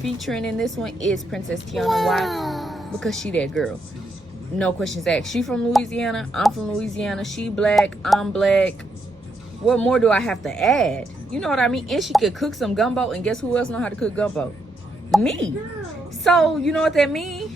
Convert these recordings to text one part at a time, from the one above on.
featuring in this one is Princess Tiana. Why? Because she that girl. No questions asked. She from Louisiana. I'm from Louisiana. She black. I'm black. What more do I have to add? You know what I mean? And she could cook some gumbo. And guess who else know how to cook gumbo? Me. So, you know what that means?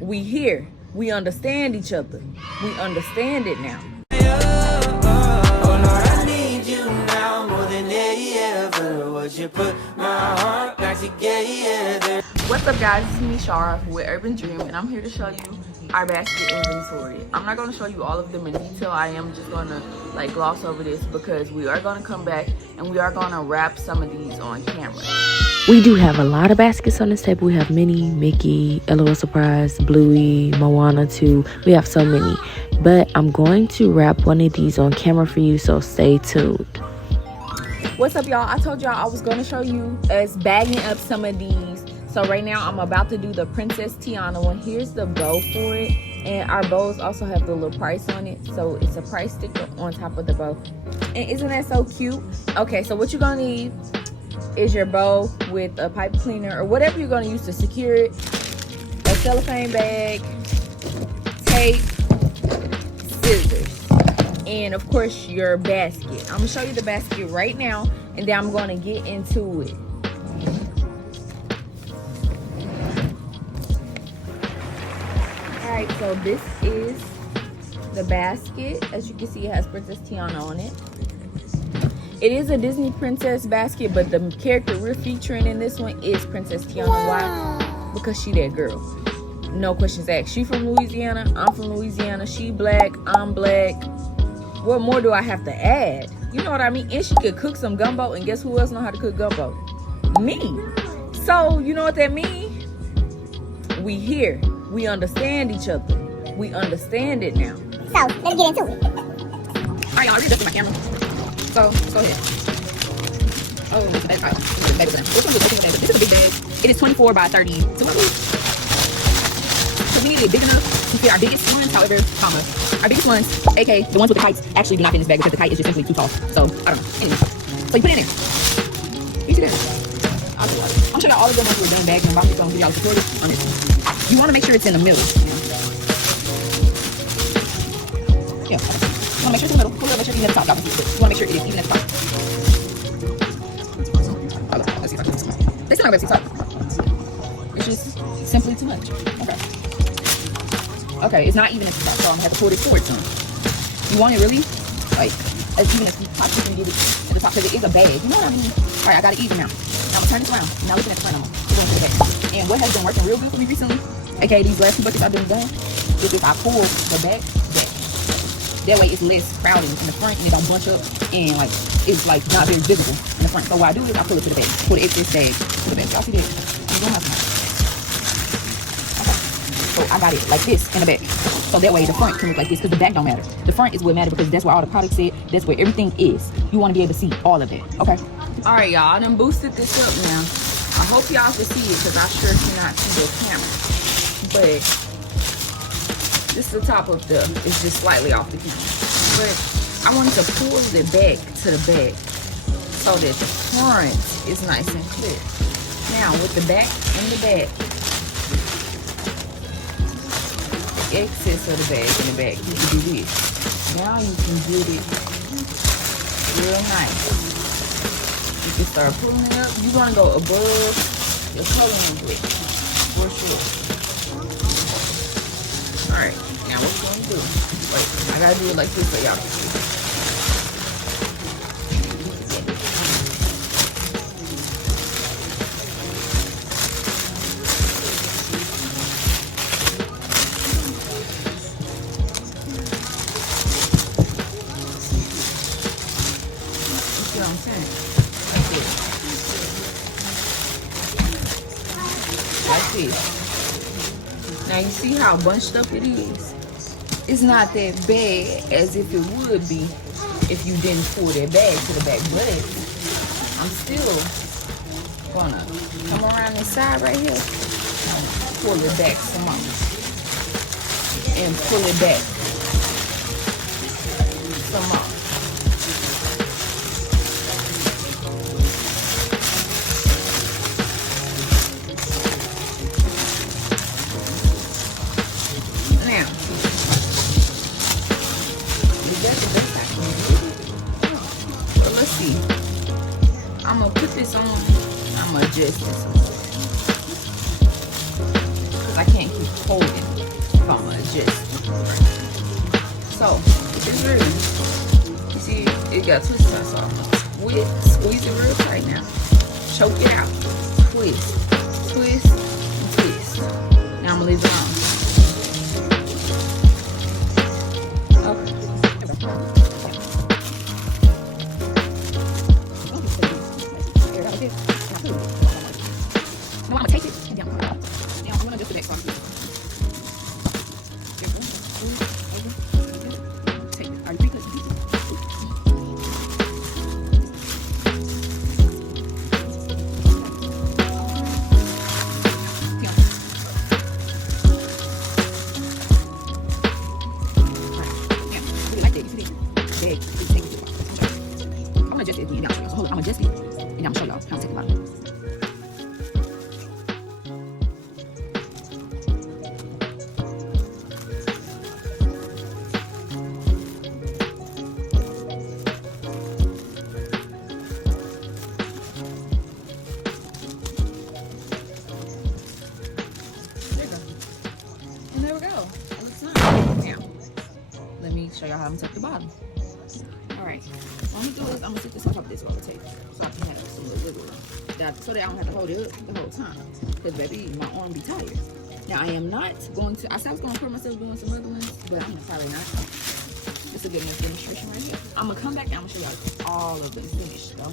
We here. We understand each other. We understand it now. Oh Lord, I need you now more than ever. Would you put my heart back together? What's up, guys? It's me, Shara, with Urban Dream, and I'm here to show you our basket inventory. I'm not going to show you all of them in detail. I am just going to like gloss over this because we are going to come back and we are going to wrap some of these on camera. We do have a lot of baskets on this table. We have Minnie, Mickey, LOL Surprise, Bluey, Moana 2. We have so many. But I'm going to wrap one of these on camera for you, so stay tuned. What's up, y'all? I told y'all I was going to show you us bagging up some of these. So right now I'm about to do the Princess Tiana one. Here's the bow for it. And our bows also have the little price on it. So it's a price sticker on top of the bow. And isn't that so cute? Okay, so what you're going to need is your bow with a pipe cleaner or whatever you're going to use to secure it, a cellophane bag, tape, scissors, and of course your basket. I'm going to show you the basket right now and then I'm going to get into it. Alright, so this is the basket. As you can see, it has Princess Tiana on it. It is a Disney princess basket, but the character we're featuring in this one is Princess Tiana. Why? Because she that girl. No questions asked. She from Louisiana. I'm from Louisiana. She black. I'm black. What more do I have to add? You know what I mean? And she could cook some gumbo. And guess who else know how to cook gumbo? Me. So, you know what that means? We here. We understand each other. We understand it now. So, let's get into it. Alright, y'all, readjusting my camera. So, go ahead. Oh, it's a bag pile. This is a big bag. It is 24 by 32. So we need it big enough to fit our biggest ones. However, our biggest ones, aka the ones with the kites, actually do not fit in this bag because the kite is just simply too tall. So, I don't know. Anyway, so you put it in there. You see that? I'm showing all of them once we're done bagging them. I'm just going to give y'all a tutorial on this one. You want to make sure it's in the middle. Yeah. You want to make sure it's in the middle. Pull it up, make sure it's even at the top. You want to make sure it is even at the top. Let's see if I can get some. They still not going to top. It's just simply too much. Okay. Okay, it's not even at the top, so I'm going to have to pull this forward some. You want it really, like, as even as possible you can get it at the top, because it is a bag. You know what I mean? All right, I got it even now. Now I'm going to turn this around. Now looking at the front of them. We're going to the back. And what has been working real good for me recently, aka these last 2 buckets I've been done, is if I pull the back. That way it's less crowded in the front and it don't bunch up and like it's like not very visible in the front. So what I do is I pull it to the back. Pull the excess bag to the back. Y'all see that? You don't have to. Okay. So I got it like this in the back. So that way the front can look like this because the back don't matter. The front is what matters because that's where all the products sit. That's where everything is. You want to be able to see all of that. Okay. Alright, y'all. I done boosted this up now. I hope y'all can see it because I sure cannot see the camera. But this is the top of the, it's just slightly off the camera. But I wanted to pull the back to the back so that the front is nice and clear. Now with the back and the back, the excess of the bag in the back, you can do this. Now you can get it real nice. You can start pulling it up. You're gonna go above your coloring book for sure. Alright, now what we're going to do, wait, I gotta do it like this so y'all can see. You see what I'm saying? Like this. Now you see how bunched up it is? It's not that bad as if it would be if you didn't pull that bag to the back, but I'm still gonna come around this side right here and pull it back some more. And pull it back some more. adjusting something. Because I can't keep holding if I'm adjusting. So, it's really, you see, it got twisted. So, squeeze it real tight now. Choke it out. Twist, twist, and twist. Now I'm gonna leave it alone. Okay. No, I'm gonna take it and then I'm gonna cut it. Now I'm gonna just do that from here. Take it. Are you pre-cutting pieces? I'm gonna adjust it again. So hold on, I'm gonna adjust it and I'm gonna show y'all how to take the bottom. And there we go. It looks nice. Now, let me show y'all how to tuck the bottom. Alright, what I'm gonna do is I'm gonna sit this on top of this roller tape so I can have some little wiggle room. So that I don't have to hold it up the whole time. Because baby, my arm be tired. Now I am not going to, I said I was gonna put myself doing some other ones, but I'm probably not. Just to get enough demonstration right here. I'm gonna come back and I'm gonna show y'all all of them finished though.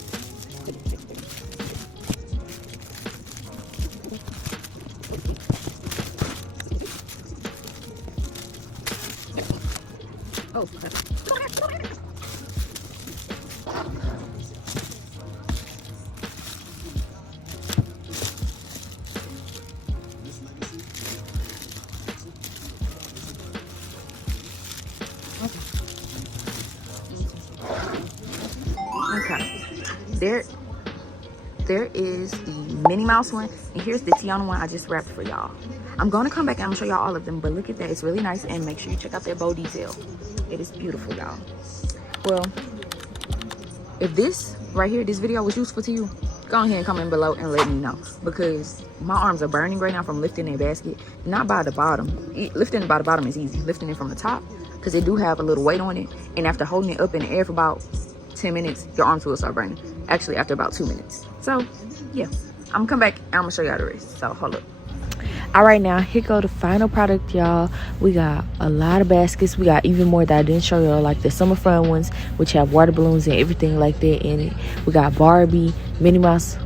Oh, okay. Okay. There is the Minnie Mouse one, and here's the Tiana one I just wrapped for y'all. I'm gonna come back and I'm gonna show y'all all of them, but look at that, it's really nice, and make sure you check out their bow detail. It is beautiful, y'all. Well, if this right here, this video was useful to you, go ahead and comment below and let me know, because my arms are burning right now from lifting that basket, not by the bottom. Lifting it by the bottom is easy. Lifting it from the top, because it do have a little weight on it, and after holding it up in the air for about 10 minutes, your arms will start burning. Actually, after about 2 minutes. So, yeah. I'm gonna come back and I'm gonna show y'all the rest. So, hold up. All right, now here go the final product, y'all. We got a lot of baskets. We got even more that I didn't show y'all, like the summer fun ones, which have water balloons and everything like that in it. We got Barbie, Minnie Mouse.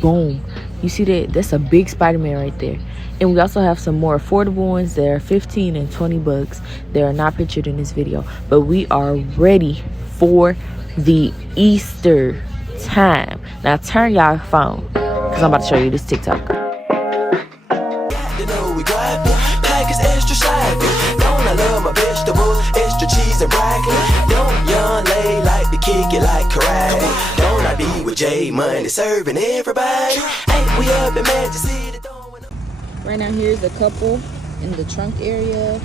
Boom. You see that? That's a big Spider-Man right there. And we also have some more affordable ones that are 15 and 20 bucks. They are not pictured in this video, but we are ready for the Easter time. Now turn y'all phone, because I'm about to show you this TikTok. You know we got it. Pack is extra sloppy. Don't I love my vegetables? Extra cheese and broccoli. Don't young lady like to kick it like karate? Don't I be with J Money serving everybody? Ain't we up in Magic City throwing up? Right now, here's a couple in the trunk area,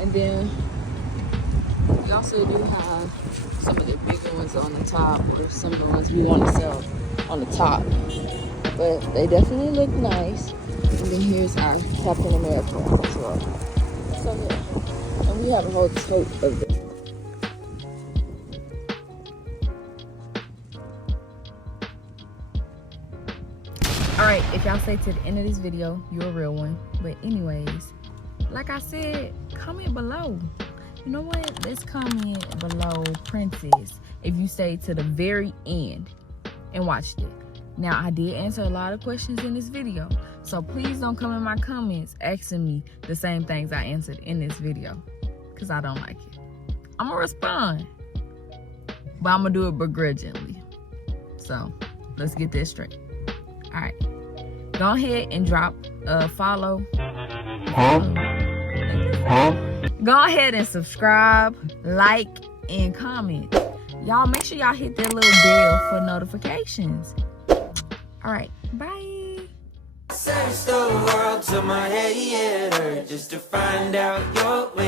and then we also do have some of the bigger ones on the top, or some of the ones we want to sell on the top. But they definitely look nice. And then here's our Captain America as well. So yeah, and we have a whole tote of them. Alright, if y'all stay to the end of this video, you're a real one. But anyways, like I said, comment below. You know what? Let's comment below, Princess, if you stay to the very end and watched it. Now, I did answer a lot of questions in this video, so please don't come in my comments asking me the same things I answered in this video, because I don't like it. I'm gonna respond, but I'm gonna do it begrudgingly. So let's get this straight. All right, go ahead and drop a follow. Go ahead and subscribe, like, and comment. Y'all make sure y'all hit that little bell for notifications. All right, bye. Search the world till my head hurt just to find out your way.